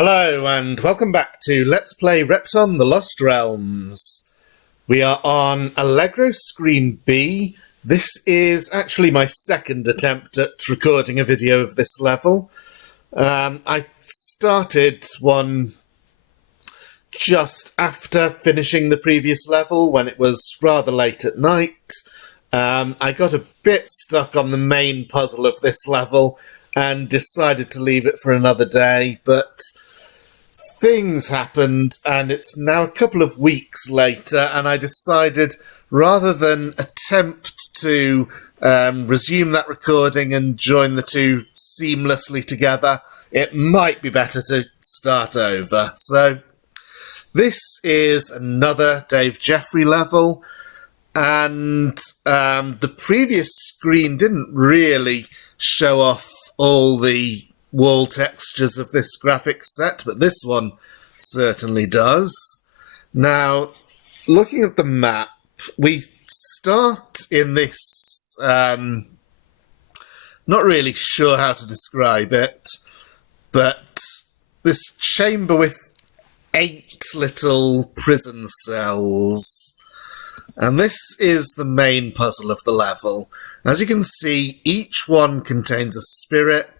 Hello and welcome back to Let's Play Repton, the Lost Realms. We are on Allegro Screen B. This is actually my second attempt at recording a video of this level. I started one just after finishing the previous level when it was rather late at night. I got a bit stuck on the main puzzle of this level and decided to leave it for another day, but things happened and it's now a couple of weeks later, and I decided rather than attempt to resume that recording and join the two seamlessly together, it might be better to start over. So this is another Dave Jeffrey level, and the previous screen didn't really show off all the wall textures of this graphics set, but this one certainly does. Now, looking at the map, we start in this, not really sure how to describe it, but this chamber with 8 little prison cells. And this is the main puzzle of the level. As you can see, each one contains a spirit,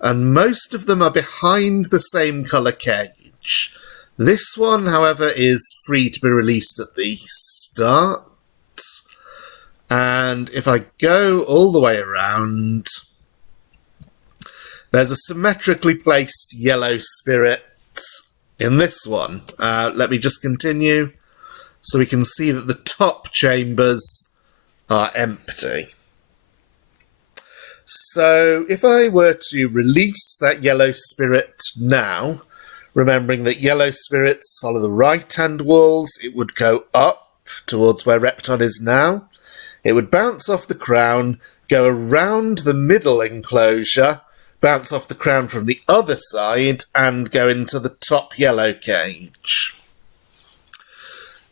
and most of them are behind the same colour cage. This one, however, is free to be released at the start. And if I go all the way around, there's a symmetrically placed yellow spirit in this one. Let me just continue so we can see that the top chambers are empty. So if I were to release that yellow spirit now, remembering that yellow spirits follow the right-hand walls, it would go up towards where Repton is now. It would bounce off the crown, go around the middle enclosure, bounce off the crown from the other side, and go into the top yellow cage.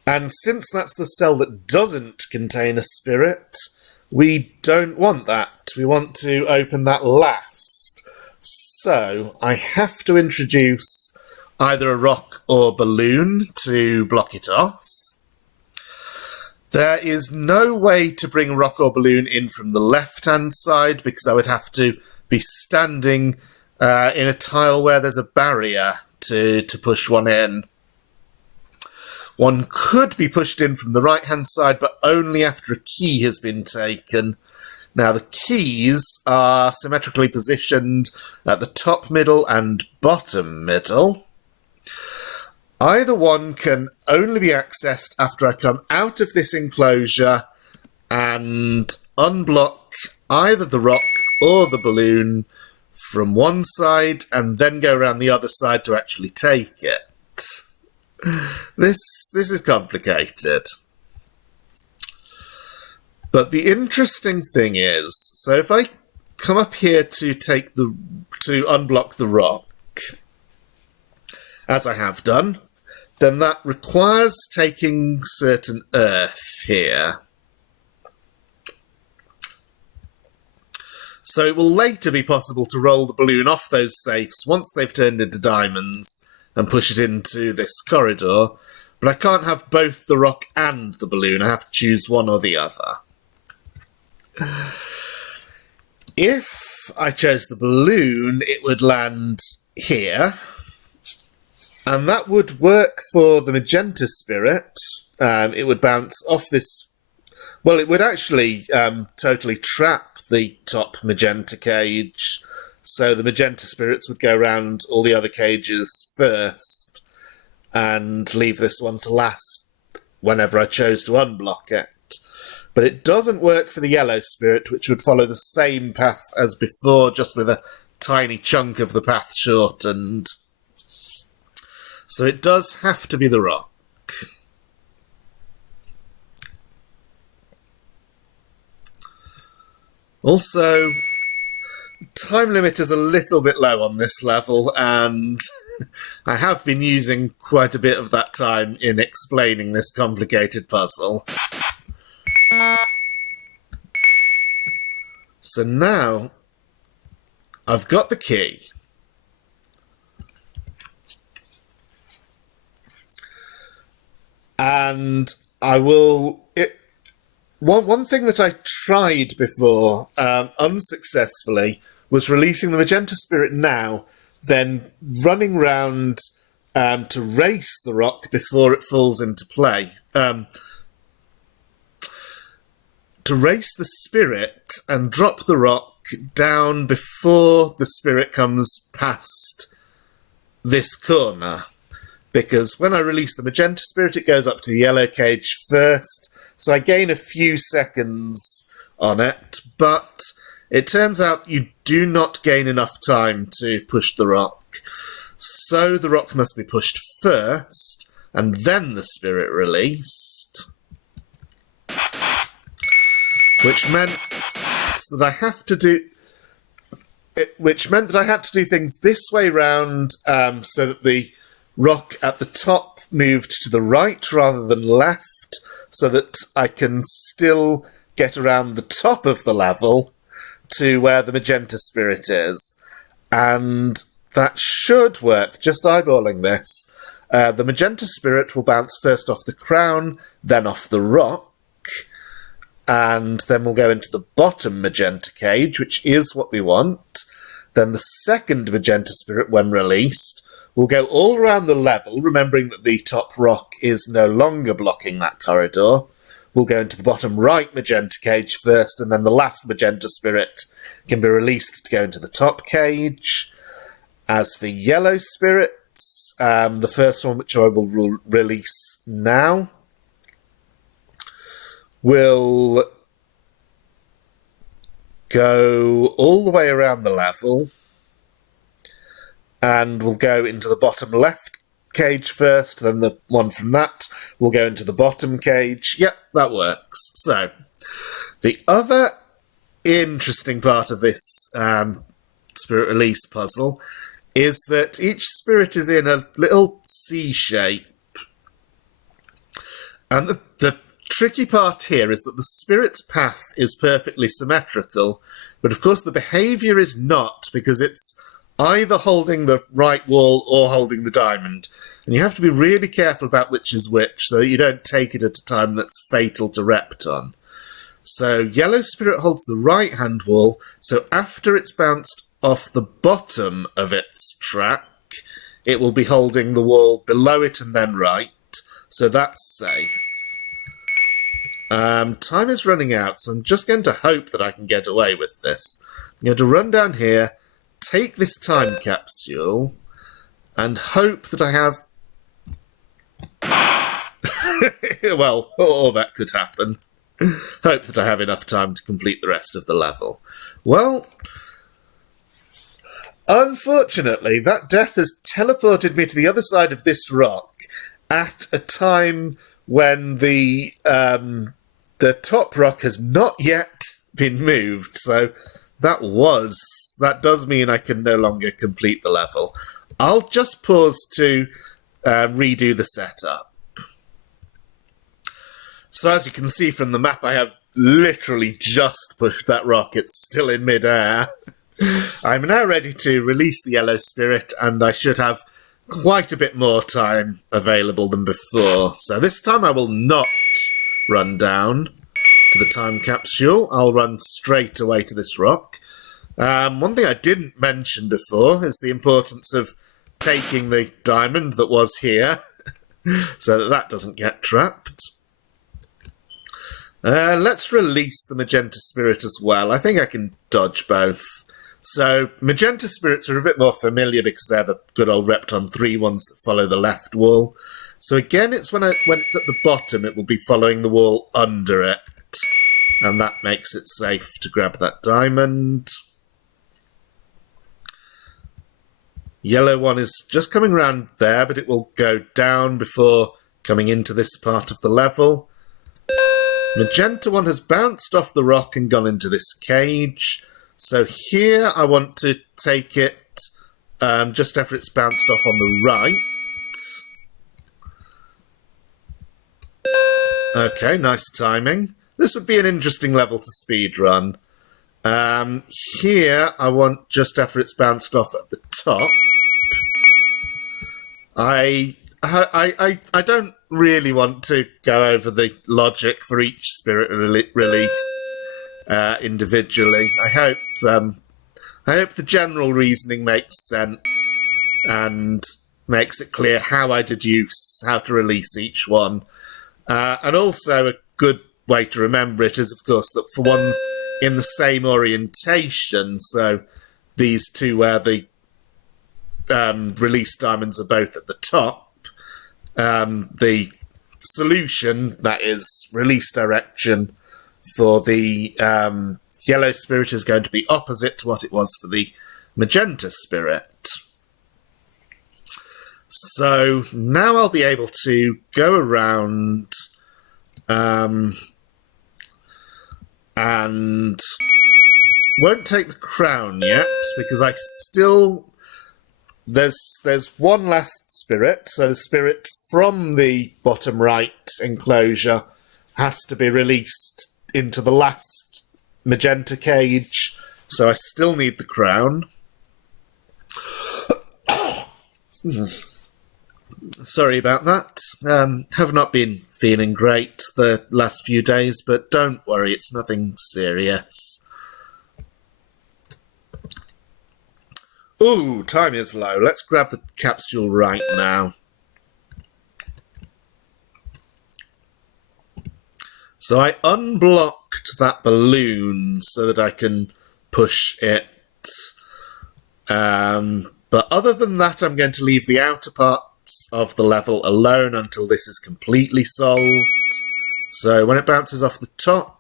And since that's the cell that doesn't contain a spirit, we don't want that. We want to open that last. So I have to introduce either a rock or balloon to block it off. There is no way to bring a rock or balloon in from the left-hand side because I would have to be standing in a tile where there's a barrier to push one in. One could be pushed in from the right-hand side, but only after a key has been taken. Now, the keys are symmetrically positioned at the top middle and bottom middle. Either one can only be accessed after I come out of this enclosure and unblock either the rock or the balloon from one side and then go around the other side to actually take it. This is complicated. But the interesting thing is, so if I come up here to unblock the rock, as I have done, then that requires taking certain earth here. So it will later be possible to roll the balloon off those safes once they've turned into diamonds and push it into this corridor, but I can't have both the rock and the balloon. I have to choose one or the other. If I chose the balloon, it would land here, and that would work for the magenta spirit. It would bounce off this. Well, it would actually totally trap the top magenta cage, so the magenta spirits would go around all the other cages first and leave this one to last whenever I chose to unblock it. But it doesn't work for the yellow spirit, which would follow the same path as before, just with a tiny chunk of the path shortened. So it does have to be the rock. Also, time limit is a little bit low on this level, and I have been using quite a bit of that time in explaining this complicated puzzle. So now I've got the key. and I will... One thing that I tried before, unsuccessfully, was releasing the Magenta Spirit now, then running round to race the rock before it falls into play. To race the spirit and drop the rock down before the spirit comes past this corner. Because when I release the Magenta Spirit, it goes up to the yellow cage first, so I gain a few seconds on it, but it turns out you do not gain enough time to push the rock. So the rock must be pushed first, and then the spirit released. Which meant that I have to do... Which meant that I had to do things this way round, so that the rock at the top moved to the right rather than left, so that I can still get around the top of the level to where the Magenta Spirit is. And that should work, just eyeballing this. The Magenta Spirit will bounce first off the crown, then off the rock, and then we'll go into the bottom Magenta cage, which is what we want. Then the second Magenta Spirit, when released, will go all around the level, remembering that the top rock is no longer blocking that corridor. We'll go into the bottom right Magenta cage first, and then the last Magenta Spirit can be released to go into the top cage. As for Yellow Spirits, the first one, which I will release now, will go all the way around the level, and we'll go into the bottom left cage first, then the one from that will go into the bottom cage. Yep, that works. So, the other interesting part of this spirit release puzzle is that each spirit is in a little C shape. And the tricky part here is that the spirit's path is perfectly symmetrical, but of course the behaviour is not, because it's either holding the right wall or holding the diamond. And you have to be really careful about which is which, so that you don't take it at a time that's fatal to Repton. So Yellow Spirit holds the right-hand wall, so after it's bounced off the bottom of its track, it will be holding the wall below it and then right, so that's safe. Time is running out, so I'm just going to hope that I can get away with this. I'm going to run down here, take this time capsule, and hope that I have... well, all that could happen. Hope that I have enough time to complete the rest of the level. Well, unfortunately, that death has teleported me to the other side of this rock at a time when the top rock has not yet been moved, so that does mean I can no longer complete the level. I'll just pause to redo the setup. So as you can see from the map, I have literally just pushed that rock. It's still in mid-air. I'm now ready to release the Yellow Spirit, and I should have quite a bit more time available than before. So this time I will not run down to the time capsule. I'll run straight away to this rock. One thing I didn't mention before is the importance of taking the diamond that was here so that that doesn't get trapped. Let's release the Magenta Spirit as well. I think I can dodge both. So, Magenta Spirits are a bit more familiar because they're the good old Repton 3 ones that follow the left wall. So again, it's when it's at the bottom, it will be following the wall under it. And that makes it safe to grab that diamond. Yellow one is just coming round there, but it will go down before coming into this part of the level. Magenta one has bounced off the rock and gone into this cage. So here I want to take it just after it's bounced off on the right. Okay, nice timing. This would be an interesting level to speedrun. Here I want just after it's bounced off at the top. I don't really want to go over the logic for each spirit release individually. I hope the general reasoning makes sense and makes it clear how I deduce how to release each one. And also a good way to remember it is, of course, that for ones in the same orientation, so these two where the release diamonds are both at the top, the solution, that is release direction for the yellow spirit, is going to be opposite to what it was for the magenta spirit. So now I'll be able to go around and won't take the crown yet, because I still... There's one last spirit, so the spirit from the bottom right enclosure has to be released into the last magenta cage, so I still need the crown. Sorry about that. Have not been feeling great the last few days, but don't worry, it's nothing serious. Ooh, time is low. Let's grab the capsule right now. So I unblocked that balloon so that I can push it. But other than that, I'm going to leave the outer parts of the level alone until this is completely solved. So when it bounces off the top,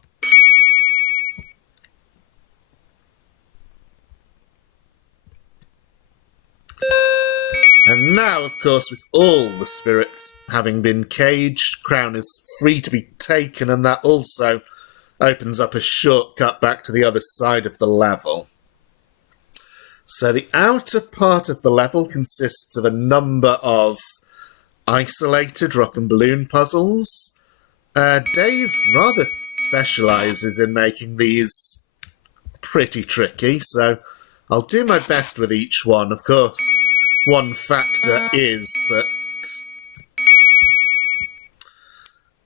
and now, of course, with all the spirits having been caged, crown is free to be taken, and that also opens up a shortcut back to the other side of the level. So the outer part of the level consists of a number of isolated rock and balloon puzzles. Dave rather specialises in making these pretty tricky, so I'll do my best with each one. Of course, one factor is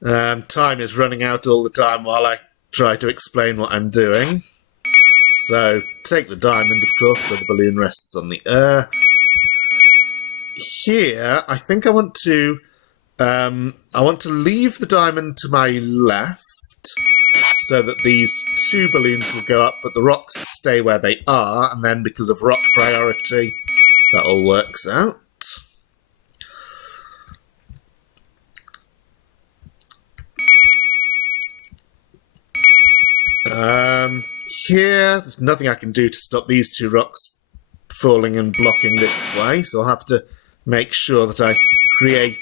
that time is running out all the time while I try to explain what I'm doing. So take the diamond, of course, so the balloon rests on the earth. Here, I think I want to leave the diamond to my left so that these two balloons will go up, but the rocks stay where they are, and then because of rock priority, that all works out. Here, there's nothing I can do to stop these two rocks falling and blocking this way, so I'll have to make sure that I create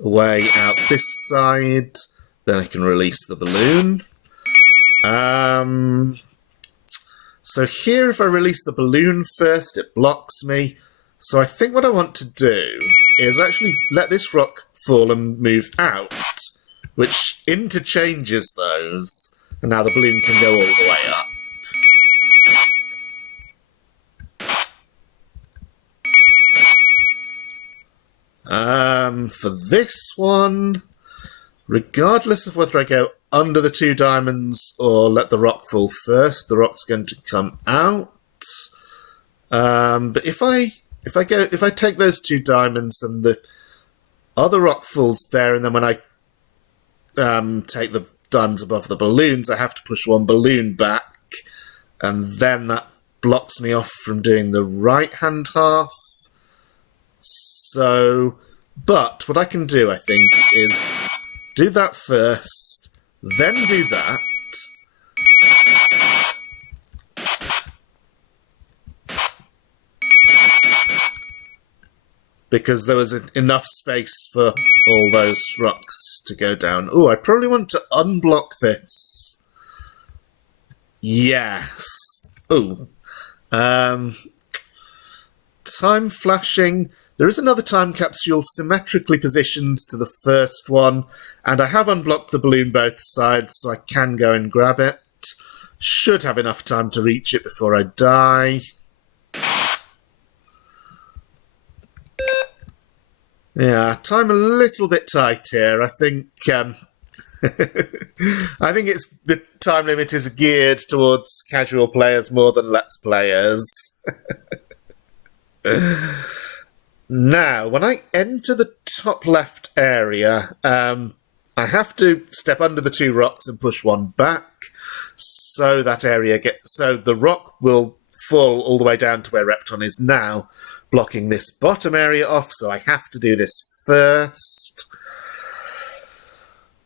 a way out this side. Then I can release the balloon. So here, if I release the balloon first, it blocks me. So I think what I want to do is actually let this rock fall and move out, which interchanges those. And now the balloon can go all the way up. For this one, regardless of whether I go under the two diamonds or let the rock fall first, the rock's going to come out. But if I take those two diamonds and the other rock falls there, and then when I take the diamonds above the balloons, I have to push one balloon back, and then that blocks me off from doing the right-hand half. So, but what I can do, I think, is do that first, then do that. Because there was enough space for all those rocks to go down. Oh, I probably want to unblock this. Yes. Oh. Time flashing. There is another time capsule symmetrically positioned to the first one, and I have unblocked the balloon both sides, so I can go and grab it. Should have enough time to reach it before I die. Yeah, time a little bit tight here. I think I think it's the time limit is geared towards casual players more than Let's Players. Now, when I enter the top left area, I have to step under the two rocks and push one back, so that area so the rock will fall all the way down to where Repton is now, blocking this bottom area off. So I have to do this first.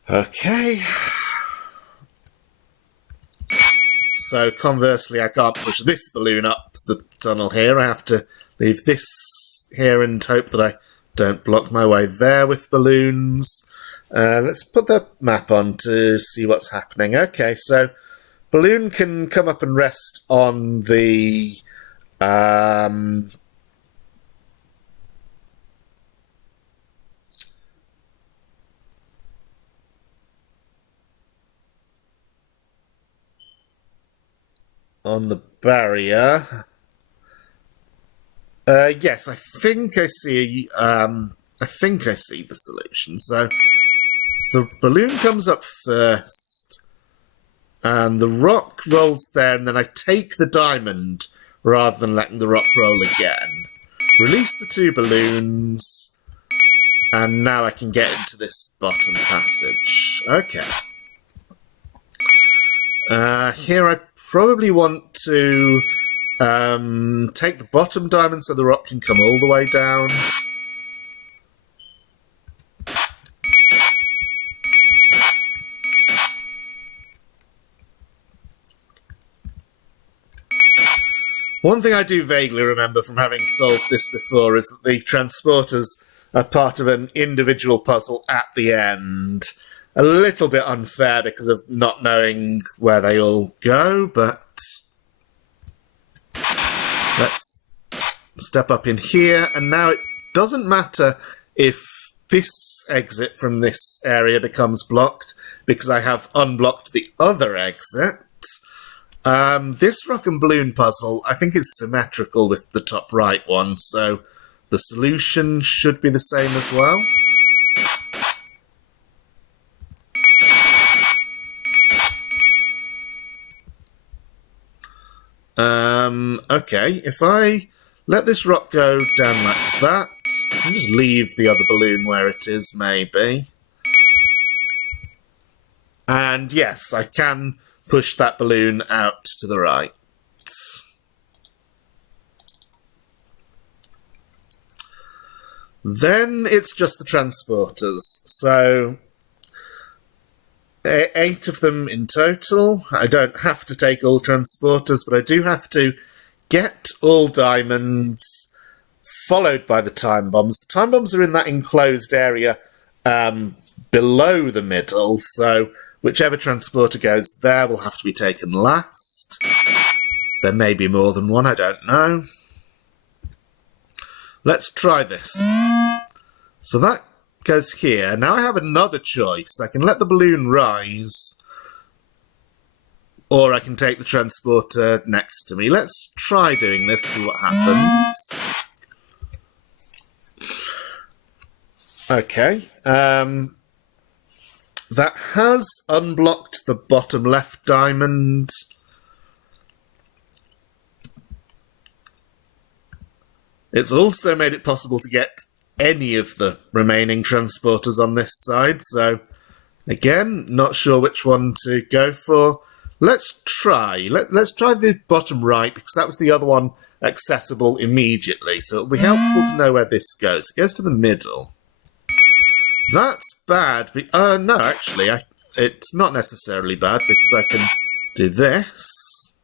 Okay. So conversely, I can't push this balloon up the tunnel here. I have to leave this here and hope that I don't block my way there with balloons. Let's put the map on to see what's happening. Okay, so balloon can come up and rest on the barrier. Yes, I think I see. I think I see the solution. So the balloon comes up first, and the rock rolls there, and then I take the diamond rather than letting the rock roll again. Release the two balloons, and now I can get into this bottom passage. Okay. Here I probably want to take the bottom diamond so the rock can come all the way down. One thing I do vaguely remember from having solved this before is that the transporters are part of an individual puzzle at the end. A little bit unfair because of not knowing where they all go, but let's step up in here, and now it doesn't matter if this exit from this area becomes blocked because I have unblocked the other exit. This rock and balloon puzzle I think is symmetrical with the top right one, so the solution should be the same as well. Okay, if I let this rock go down like that, I can just leave the other balloon where it is, maybe. And yes, I can push that balloon out to the right. Then it's just the transporters. So 8 of them in total. I don't have to take all transporters, but I do have to get all diamonds, followed by the time bombs. The time bombs are in that enclosed area below the middle, so whichever transporter goes there will have to be taken last. There may be more than one, I don't know. Let's try this. So that goes here. Now I have another choice. I can let the balloon rise, or I can take the transporter next to me. Let's try doing this, see what happens. Okay. That has unblocked the bottom left diamond. It's also made it possible to get any of the remaining transporters on this side, so again, not sure which one to go for. Let's try. Let's try the bottom right, because that was the other one accessible immediately, so it'll be helpful to know where this goes. It goes to the middle. That's bad. No, actually, it's not necessarily bad, because I can do this.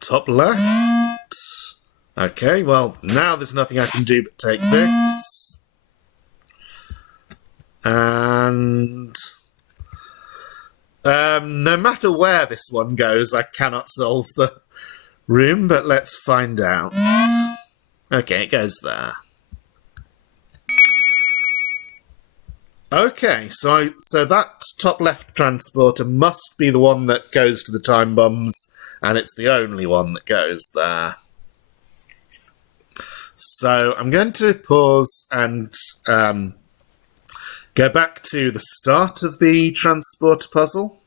Top left. Okay, well, now there's nothing I can do but take this. And no matter where this one goes, I cannot solve the room, but let's find out. Okay, it goes there. Okay, so that top left transporter must be the one that goes to the time bombs and it's the only one that goes there. So I'm going to pause and go back to the start of the transporter puzzle.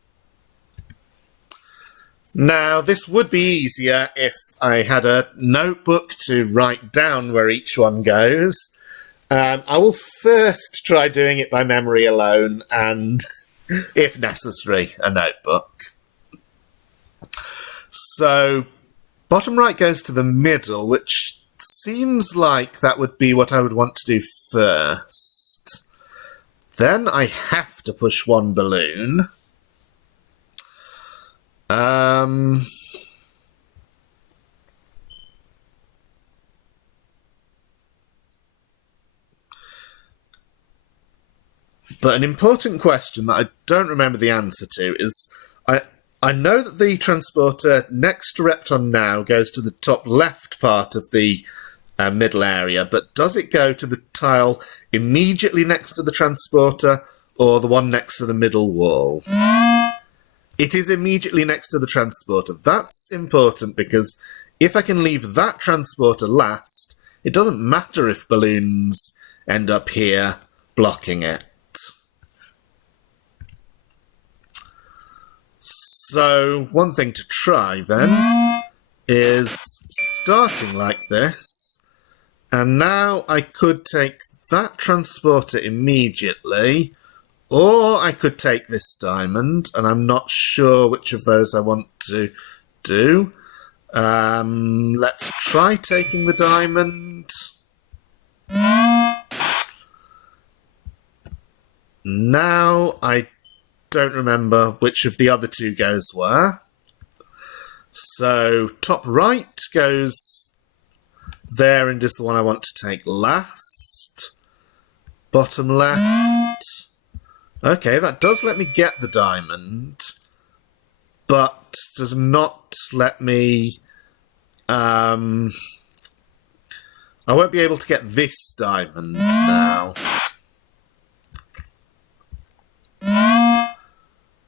Now, this would be easier if I had a notebook to write down where each one goes. I will first try doing it by memory alone and, if necessary, a notebook. So, bottom right goes to the middle, which seems like that would be what I would want to do first. Then I have to push one balloon. But an important question that I don't remember the answer to is, I know that the transporter next to Repton now goes to the top left part of the middle area, but does it go to the tile immediately next to the transporter or the one next to the middle wall? It is immediately next to the transporter. That's important because if I can leave that transporter last, it doesn't matter if balloons end up here blocking it. So one thing to try then is starting like this, and now I could take that transporter immediately, or I could take this diamond, and I'm not sure which of those I want to do. Let's try taking the diamond. Now I don't remember which of the other two goes where. So top right goes there and is the one I want to take last. Bottom left. Okay, that does let me get the diamond, but does not let me... I won't be able to get this diamond now.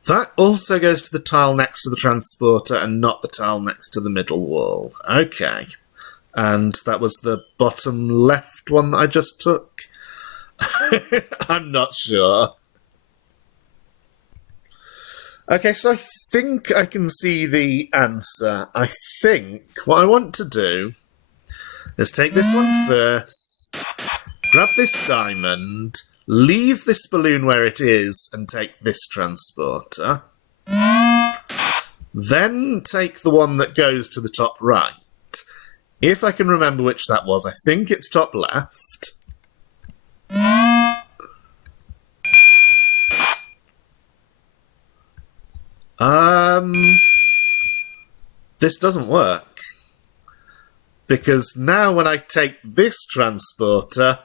That also goes to the tile next to the transporter and not the tile next to the middle wall. Okay. And that was the bottom left one that I just took? I'm not sure. Okay, so I think I can see the answer. I think what I want to do is take this one first, grab this diamond, leave this balloon where it is and take this transporter. Then take the one that goes to the top right. If I can remember which that was, I think it's top left. This doesn't work. Because now when I take this transporter,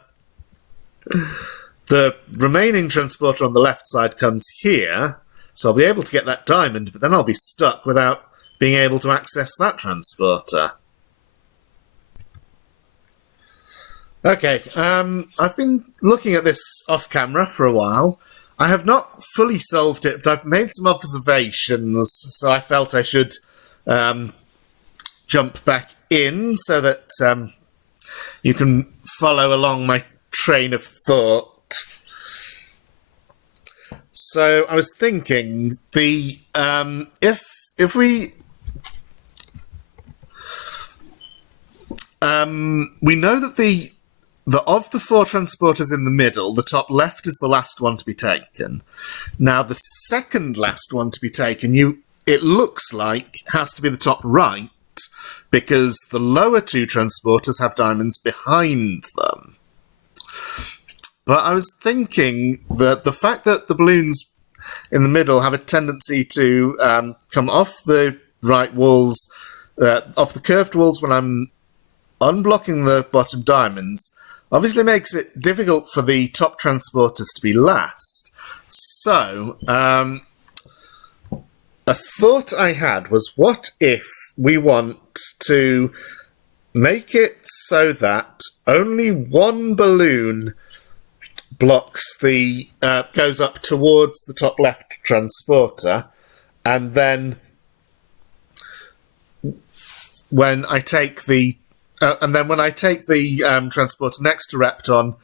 the remaining transporter on the left side comes here, so I'll be able to get that diamond, but then I'll be stuck without being able to access that transporter. Okay, I've been looking at this off camera for a while. I have not fully solved it, but I've made some observations, so I felt I should jump back in so that you can follow along my train of thought. So I was thinking the if we know that the of the four transporters in the middle, the top left is the last one to be taken. Now the second last one to be taken, it looks like has to be the top right, because the lower two transporters have diamonds behind them. But I was thinking that the fact that the balloons in the middle have a tendency to come off the right walls, off the curved walls when I'm unblocking the bottom diamonds, obviously makes it difficult for the top transporters to be last. So, a thought I had was, what if we want to make it so that only one balloon blocks the goes up towards the top left transporter, and then when I take the transporter next to Repton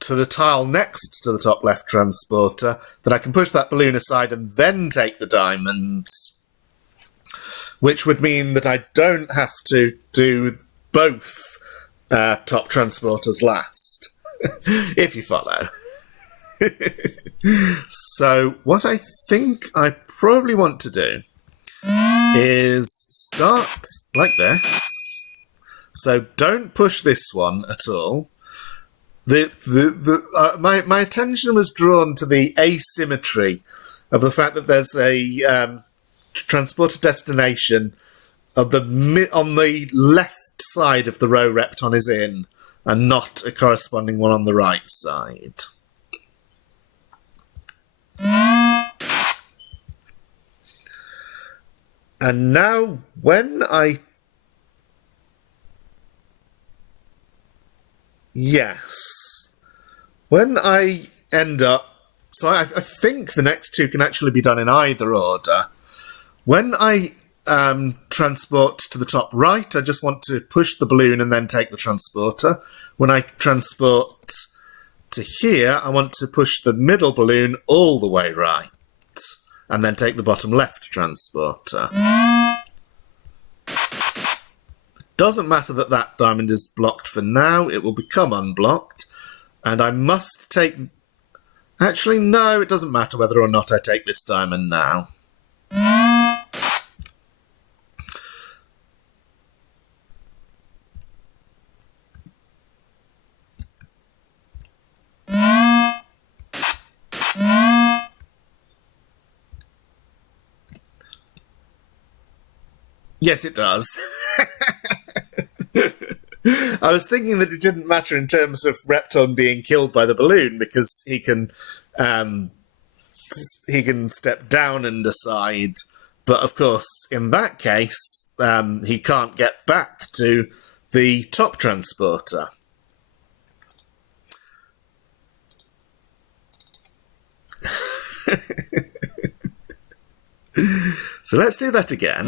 to the tile next to the top left transporter, then I can push that balloon aside and then take the diamonds, which would mean that I don't have to do both top transporters last, if you follow. So what I think I probably want to do is start like this. So don't push this one at all. My attention was drawn to the asymmetry of the fact that there's a transporter destination on the left side of the row Repton is in, and not a corresponding one on the right side. And now when I... Yes. When I end up... So I think the next two can actually be done in either order. When I transport to the top right, I just want to push the balloon and then take the transporter. When I transport to here, I want to push the middle balloon all the way right and then take the bottom left transporter. Doesn't matter that that diamond is blocked for now, it will become unblocked, and I must take... Actually, no, it doesn't matter whether or not I take this diamond now. Yes, it does. I was thinking that it didn't matter in terms of Repton being killed by the balloon, because he can step down and aside. But of course, in that case, he can't get back to the top transporter. So let's do that again.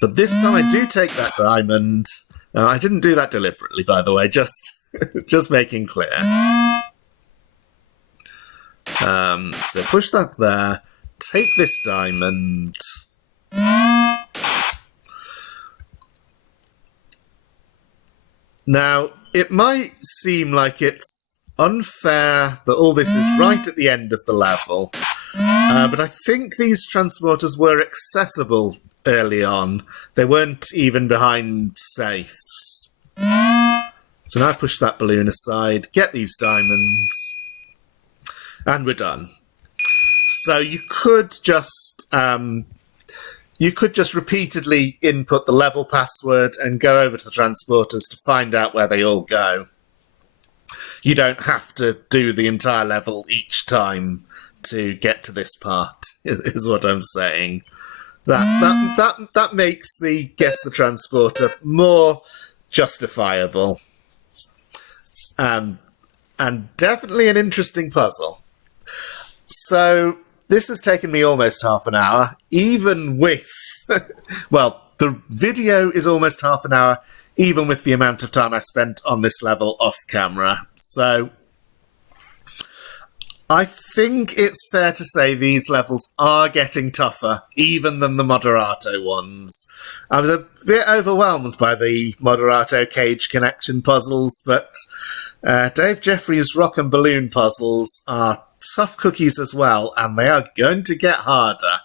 But this time I do take that diamond. I didn't do that deliberately, by the way, just making clear. So push that there, take this diamond. Now, it might seem like it's unfair that all this is right at the end of the level, but I think these transporters were accessible early on. They weren't even behind safes. So now I push that balloon aside, get these diamonds, and we're done. So you could just repeatedly input the level password and go over to the transporters to find out where they all go. You don't have to do the entire level each time to get to this part, is what I'm saying. That makes the guess the transporter more justifiable. And definitely an interesting puzzle. So this has taken me almost half an hour, even with... well, the video is almost half an hour, even with the amount of time I spent on this level off camera. So I think it's fair to say these levels are getting tougher, even than the Moderato ones. I was a bit overwhelmed by the Moderato cage connection puzzles, but Dave Jeffries' rock and balloon puzzles are tough cookies as well, and they are going to get harder.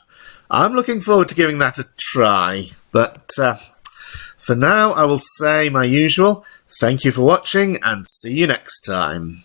I'm looking forward to giving that a try, but for now I will say my usual, thank you for watching and see you next time.